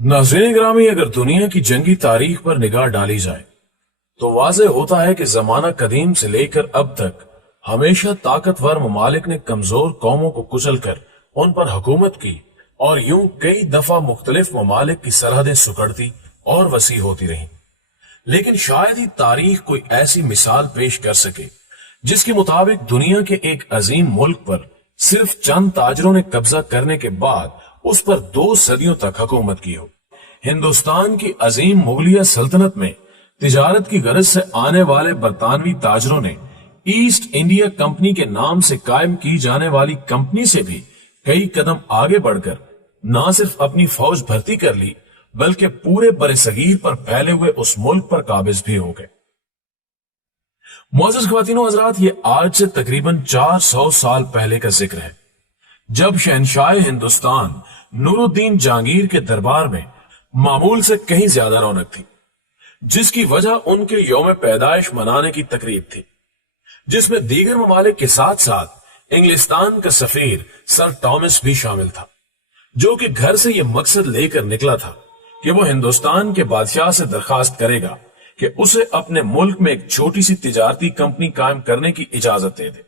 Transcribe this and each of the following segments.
नाज़रीन ग्रामी, अगर दुनिया की जंगी तारीख पर निगाह डाली जाए तो वाज़ेह होता है कि जमाना कदीम से लेकर अब तक हमेशा ताकतवर ममालिक ने कमजोर कौमों को कुचलकर उन पर हुकूमत की और यूं कई दफा मुख्तलिफ ममालिक की सरहदें सुकड़ती और वसी होती रहीं। लेकिन शायद ही तारीख कोई ऐसी मिसाल पेश कर सके जिसके मुताबिक दुनिया के एक अजीम मुल्क पर सिर्फ चंद ताजरों ने कब्जा करने के बाद उस पर 2 सदियों तक हुकूमत की हो। हिंदुस्तान की अजीम मुगलिया सल्तनत में तिजारत की गरज से आने वाले बरतानवी ताजरों ने ईस्ट इंडिया कंपनी के नाम से कायम की जाने वाली कंपनी से भी कई कदम आगे बढ़कर न सिर्फ अपनी फौज भर्ती कर ली बल्कि पूरे बरसगीर पर फैले हुए उस मुल्क पर काबिज भी हो गए। मुअज़्ज़ज़ ख्वातीन व हज़रात, ये आज से तकरीबन 400 साल पहले का जिक्र है, जब शहनशाह हिंदुस्तान नूरुद्दीन जहांगीर के दरबार में मामूल से कहीं ज्यादा रौनक थी, जिसकी वजह उनके यौम पैदाइश मनाने की तकरीब थी, जिसमें दीगर ममालिक के साथ साथ इंग्लिस्तान का सफीर सर टॉमस भी शामिल था, जो कि घर से यह मकसद लेकर निकला था कि वो हिंदुस्तान के बादशाह से दरखास्त करेगा कि उसे अपने मुल्क में एक छोटी सी तिजारती कंपनी कायम करने की इजाजत दे दे।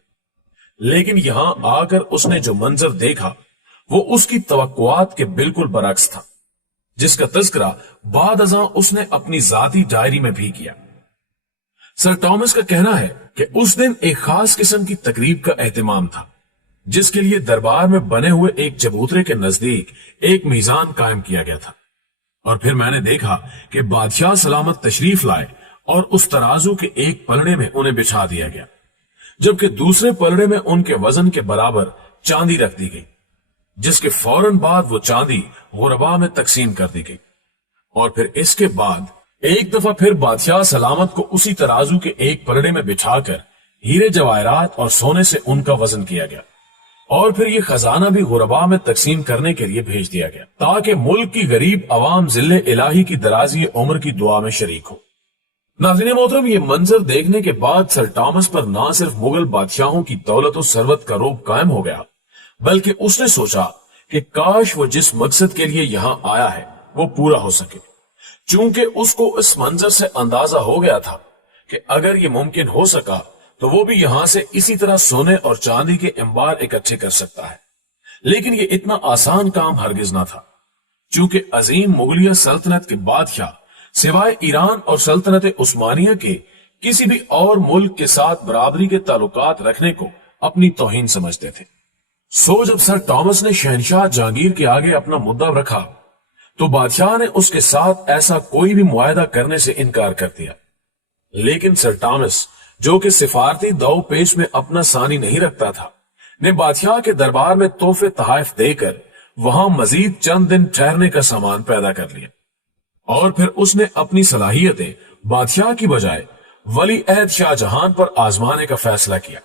लेकिन यहां आकर उसने जो मंजर देखा वो उसकी तवक्कुआत के बिल्कुल बरक्स था, जिसका तज़किरा बाद अज़ां उसने अपनी जाती डायरी में भी किया। सर टॉमस का कहना है कि उस दिन एक खास किस्म की तकरीब का एहतमाम था, जिसके लिए दरबार में बने हुए एक चबूतरे के नजदीक एक मीजान कायम किया गया था। और फिर मैंने देखा कि बादशाह सलामत तशरीफ लाए और उस तराजू के एक पलड़े में उन्हें बिछा दिया गया, जबकि दूसरे पलड़े में उनके वजन के बराबर चांदी रख दी गई, जिसके फौरन बाद वो चांदी गुरबा में तकसीम कर दी गई। और फिर इसके बाद एक दफा फिर बादशाह सलामत को उसी तराजू के एक पलड़े में बिछाकर हीरे जवाहरात और सोने से उनका वजन किया गया, और फिर ये खजाना भी गुरबा में तकसीम करने के लिए भेज दिया गया, ताकि मुल्क की गरीब अवाम जिल्ले इलाही की दराजी उम्र की दुआ में शरीक हो। नाज़रीन मोहतरम, ये मंजर देखने के बाद सर टॉमस पर न सिर्फ मुगल बादशाहों की दौलत और सरवत का रोब कायम हो गया, बल्कि उसने सोचा कि काश वो जिस मकसद के लिए यहां आया है वो पूरा हो सके, चूंकि उसको इस मंजर से अंदाजा हो गया था कि अगर ये मुमकिन हो सका तो वो भी यहां से इसी तरह सोने और चांदी के अंबार इकट्ठे कर सकता है। लेकिन ये इतना आसान काम हरगिज ना था, चूंकि अजीम मुगलिया सल्तनत के बादशाह सिवाय ईरान और सल्तनत उस्मानिया के किसी भी और मुल्क के साथ बराबरी के ताल्लुकात रखने को अपनी तौहीन समझते थे। सो जब सर टॉमस ने शहनशाह जहांगीर के आगे अपना मुद्दा रखा तो बादशाह ने उसके साथ ऐसा कोई भी मुआहदा करने से इनकार कर दिया। लेकिन सर टॉमस, जो कि सिफारती दौ पेश में अपना सानी नहीं रखता था, ने बादशाह के दरबार में तोहफे तहाइफ देकर वहां मजीद चंद दिन ठहरने का सामान पैदा कर लिया, और फिर उसने अपनी सलाहियतें बादशाह की बजाय वली अहद शाहजहां पर आजमाने का फैसला किया,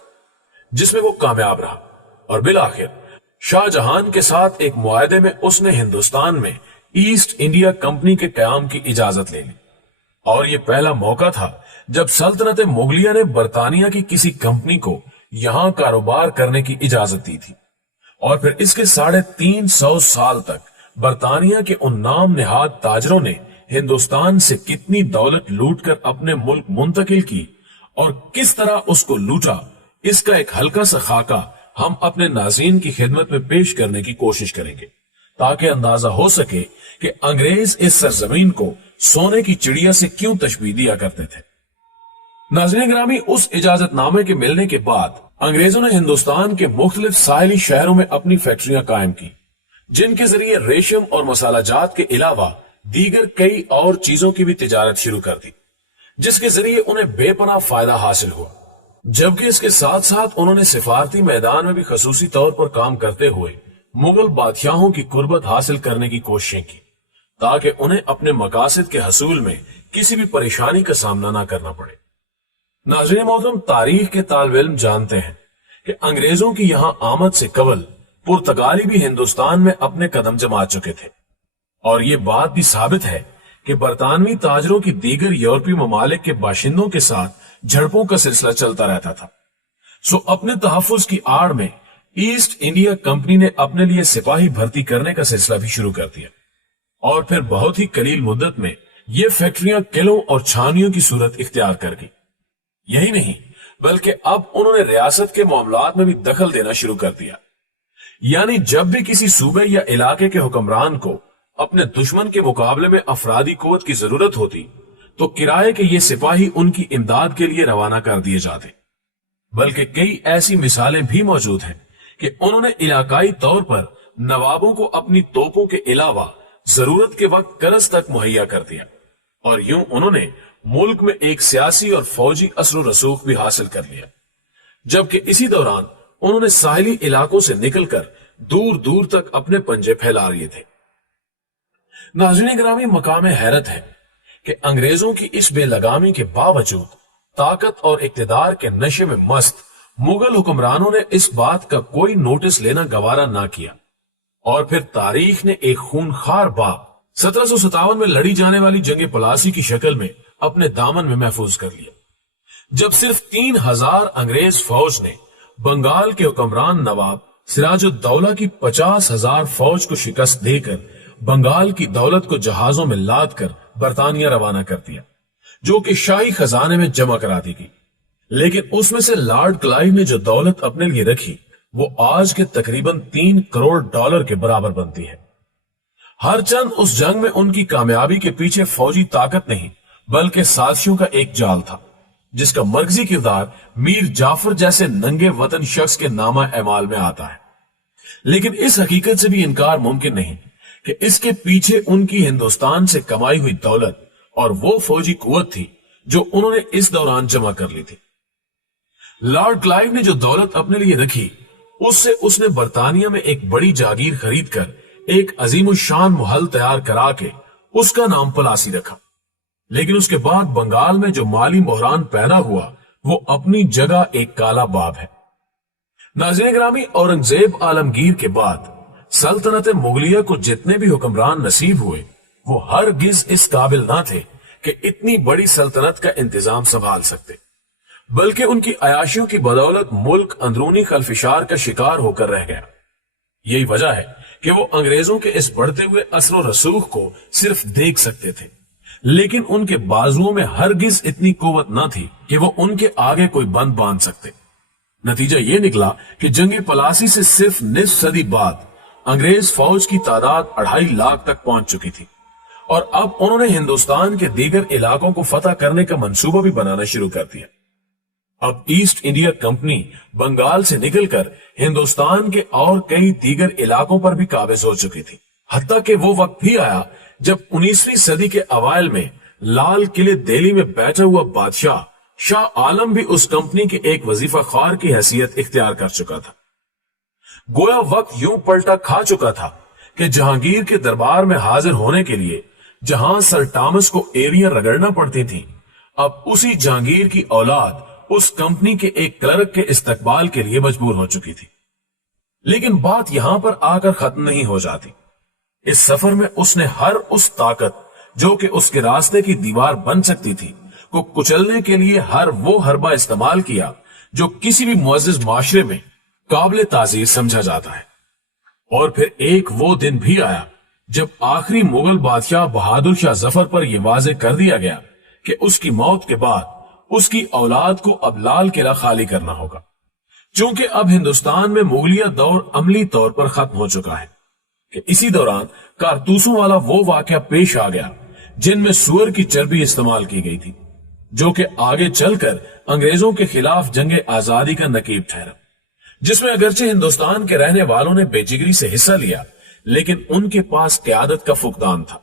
जिसमें वो कामयाब रहा। और बिलाखिर शाहजहां के साथ एक मुआहदे में उसने हिंदुस्तान में ईस्ट इंडिया कंपनी के कयाम की इजाजत ले ली। और ये पहला मौका था जब सल्तनत मुगलिया ने बरतानिया की किसी कंपनी को यहां कारोबार करने की इजाजत दी थी। और फिर इसके 350 साल तक बरतानिया के उन नाम निहाद ताजरों ने हिंदुस्तान से कितनी दौलत लूटकर अपने मुल्क मुंतकिल की और किस तरह उसको लूटा, इसका एक हल्का सा खाका हम अपने नाज़रीन की खिदमत में पेश करने की कोशिश करेंगे, ताकि अंदाजा हो सके कि अंग्रेज इस सरजमीन को सोने की चिड़िया से क्यों तशबीह दिया करते थे। नाज़रीन ग्रामी, उस इजाजतनामे के मिलने के बाद अंग्रेजों ने हिंदुस्तान के मुख्तलिफ साहिली शहरों में अपनी फैक्ट्रियां कायम की, जिनके जरिए रेशम और मसालाजात के अलावा दीगर कई और चीजों की भी तिजारत शुरू कर दी, जिसके जरिए उन्हें बेपनाह फायदा हासिल हुआ। जबकि इसके साथ साथ उन्होंने सिफारती मैदान में भी खसूसी तौर पर काम करते हुए मुगल बादशाहों की कुर्बत हासिल करने की कोशिशें की, ताकि उन्हें अपने मकासद के हसूल में किसी भी परेशानी का सामना न करना पड़े। नाज़रीन मोहतरम, तारीख के तालिब इल्म जानते हैं कि अंग्रेजों की यहां आमद से कबल पुर्तगाली भी हिंदुस्तान में अपने कदम जमा चुके थे, और ये बात भी साबित है कि बरतानवी ताजरों की दीगर यूरोपीय ममालिक के बाशिंदों के साथ झड़पों का सिलसिला चलता रहता था। सो अपने तहफ्फुज की आड़ में ईस्ट इंडिया कंपनी ने अपने लिए सिपाही भर्ती करने का सिलसिला भी शुरू कर दिया, اور پھر بہت ہی قلیل مدت میں یہ فیکٹریاں قلعوں اور چھانیوں کی صورت اختیار کر گئی۔ یہی نہیں بلکہ اب انہوں نے ریاست کے معاملات میں بھی دخل دینا شروع کر دیا، یعنی جب بھی کسی صوبے یا علاقے کے حکمران کو اپنے دشمن کے مقابلے میں افرادی قوت کی ضرورت ہوتی تو کرائے کے یہ سپاہی ان کی امداد کے لیے روانہ کر دیے جاتے۔ بلکہ کئی ایسی مثالیں بھی موجود ہیں کہ انہوں نے علاقائی طور پر نوابوں کو اپنی توپوں کے علاوہ ضرورت کے وقت قرض تک مہیا کر دیا، اور یوں انہوں نے ملک میں ایک سیاسی اور فوجی اثر و رسوخ بھی حاصل کر لیا، جبکہ اسی دوران انہوں نے ساحلی علاقوں سے نکل کر دور دور تک اپنے پنجے پھیلا لیے تھے۔ ناظرین گرامی، مقام حیرت ہے کہ انگریزوں کی اس بے لگامی کے باوجود طاقت اور اقتدار کے نشے میں مست مغل حکمرانوں نے اس بات کا کوئی نوٹس لینا گوارا نہ کیا، اور پھر تاریخ نے ایک خونخوار باب 1757 میں لڑی جانے والی جنگ پلاسی کی شکل میں اپنے دامن میں محفوظ کر لیا، جب صرف 3000 انگریز فوج نے بنگال کے حکمران نواب سراج الدولہ کی 50,000 فوج کو شکست دے کر بنگال کی دولت کو جہازوں میں لاد کر برطانیہ روانہ کر دیا، جو کہ شاہی خزانے میں جمع کرا دی گئی۔ لیکن اس میں سے لارڈ کلائیو نے جو دولت اپنے لیے رکھی وہ آج کے تقریباً 3 کروڑ ڈالر کے برابر بنتی ہے۔ ہر چند اس جنگ میں ان کی کامیابی کے پیچھے فوجی طاقت نہیں بلکہ سازشوں کا ایک جال تھا، جس کا مرکزی کردار میر جعفر جیسے ننگے وطن شخص کے نامہ اعمال میں آتا ہے۔ لیکن اس حقیقت سے بھی انکار ممکن نہیں کہ اس کے پیچھے ان کی ہندوستان سے کمائی ہوئی دولت اور وہ فوجی قوت تھی جو انہوں نے اس دوران جمع کر لی تھی۔ لارڈ کلائیو نے جو دولت اپنے لیے رکھی اس سے اس نے برطانیہ میں ایک بڑی جاگیر خرید کر ایک عظیم الشان محل تیار کرا کے اس کا نام پلاسی رکھا۔ لیکن اس کے بعد بنگال میں جو مالی بحران پیدا ہوا وہ اپنی جگہ ایک کالا باب ہے۔ ناظرین گرامی، اورنگزیب عالمگیر کے بعد سلطنت مغلیہ کو جتنے بھی حکمران نصیب ہوئے وہ ہرگز اس قابل نہ تھے کہ اتنی بڑی سلطنت کا انتظام سنبھال سکتے، بلکہ ان کی عیاشیوں کی بدولت ملک اندرونی خلفشار کا شکار ہو کر رہ گیا۔ یہی وجہ ہے کہ وہ انگریزوں کے اس بڑھتے ہوئے اثر و رسوخ کو صرف دیکھ سکتے تھے، لیکن ان کے بازوؤں میں ہرگز اتنی قوت نہ تھی کہ وہ ان کے آگے کوئی بند باندھ سکتے۔ نتیجہ یہ نکلا کہ جنگ پلاسی سے صرف نصف صدی بعد انگریز فوج کی تعداد 2.5 لاکھ تک پہنچ چکی تھی، اور اب انہوں نے ہندوستان کے دیگر علاقوں کو فتح کرنے کا منصوبہ بھی بنانا شروع کر دیا۔ اب ایسٹ انڈیا کمپنی بنگال سے نکل کر ہندوستان کے اور کئی دیگر علاقوں پر بھی قابض ہو چکی تھی، حتیٰ کہ وہ وقت بھی آیا جب 19ویں صدی کے اوائل میں لال قلعے دہلی میں بیٹھا ہوا بادشاہ شاہ عالم بھی اس کمپنی کے ایک وظیفہ خوار کی حیثیت اختیار کر چکا تھا۔ گویا وقت یوں پلٹا کھا چکا تھا کہ جہانگیر کے دربار میں حاضر ہونے کے لیے جہاں سر ٹامس کو ایریاں رگڑنا پڑتی تھی، اب اسی جہانگیر کی اولاد اس کمپنی کے ایک کلرک کے استقبال کے لیے مجبور ہو چکی تھی۔ لیکن بات یہاں پر آ کر ختم نہیں ہو جاتی۔ اس سفر میں اس نے ہر اس طاقت جو کہ اس کے راستے کی دیوار بن سکتی تھی کو کچلنے کے لیے ہر وہ حربہ استعمال کیا جو کسی بھی معزز معاشرے میں قابل تعزیر سمجھا جاتا ہے۔ اور پھر ایک وہ دن بھی آیا جب آخری مغل بادشاہ بہادر شاہ ظفر پر یہ واضح کر دیا گیا کہ اس کی موت کے بعد اس کی اولاد کو اب لال قلعہ خالی کرنا ہوگا، چونکہ اب ہندوستان میں مغلیہ دور عملی طور پر ختم ہو چکا ہے۔ کہ اسی دوران کارتوسوں والا وہ واقعہ پیش آ گیا جن میں سور کی چربی استعمال کی گئی تھی، جو کہ آگے چل کر انگریزوں کے خلاف جنگ آزادی کا نقیب ٹھہرا، جس میں اگرچہ ہندوستان کے رہنے والوں نے بے جگری سے حصہ لیا لیکن ان کے پاس قیادت کا فقدان تھا،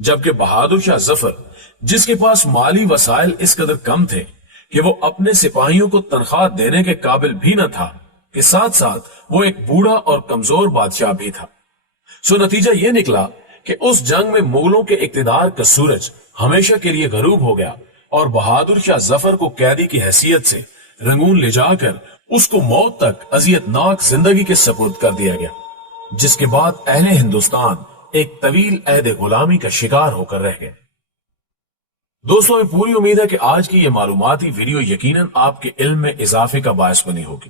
جبکہ بہادر شاہ ظفر جس کے پاس مالی وسائل اس قدر کم تھے کہ وہ اپنے سپاہیوں کو تنخواہ دینے کے قابل بھی نہ تھا، کہ ساتھ ساتھ وہ ایک بوڑھا اور کمزور بادشاہ بھی تھا۔ سو نتیجہ یہ نکلا کہ اس جنگ میں مغلوں کے اقتدار کا سورج ہمیشہ کے لیے غروب ہو گیا اور بہادر شاہ ظفر کو قیدی کی حیثیت سے رنگون لے جا کر اس کو موت تک اذیت ناک زندگی کے سپرد کر دیا گیا، جس کے بعد اہل ہندوستان ایک طویل عہد غلامی کا شکار ہو کر رہ گئے۔ دوستوں، پوری امید ہے کہ آج کی یہ معلوماتی ویڈیو یقیناً آپ کے علم میں اضافے کا باعث بنی ہوگی۔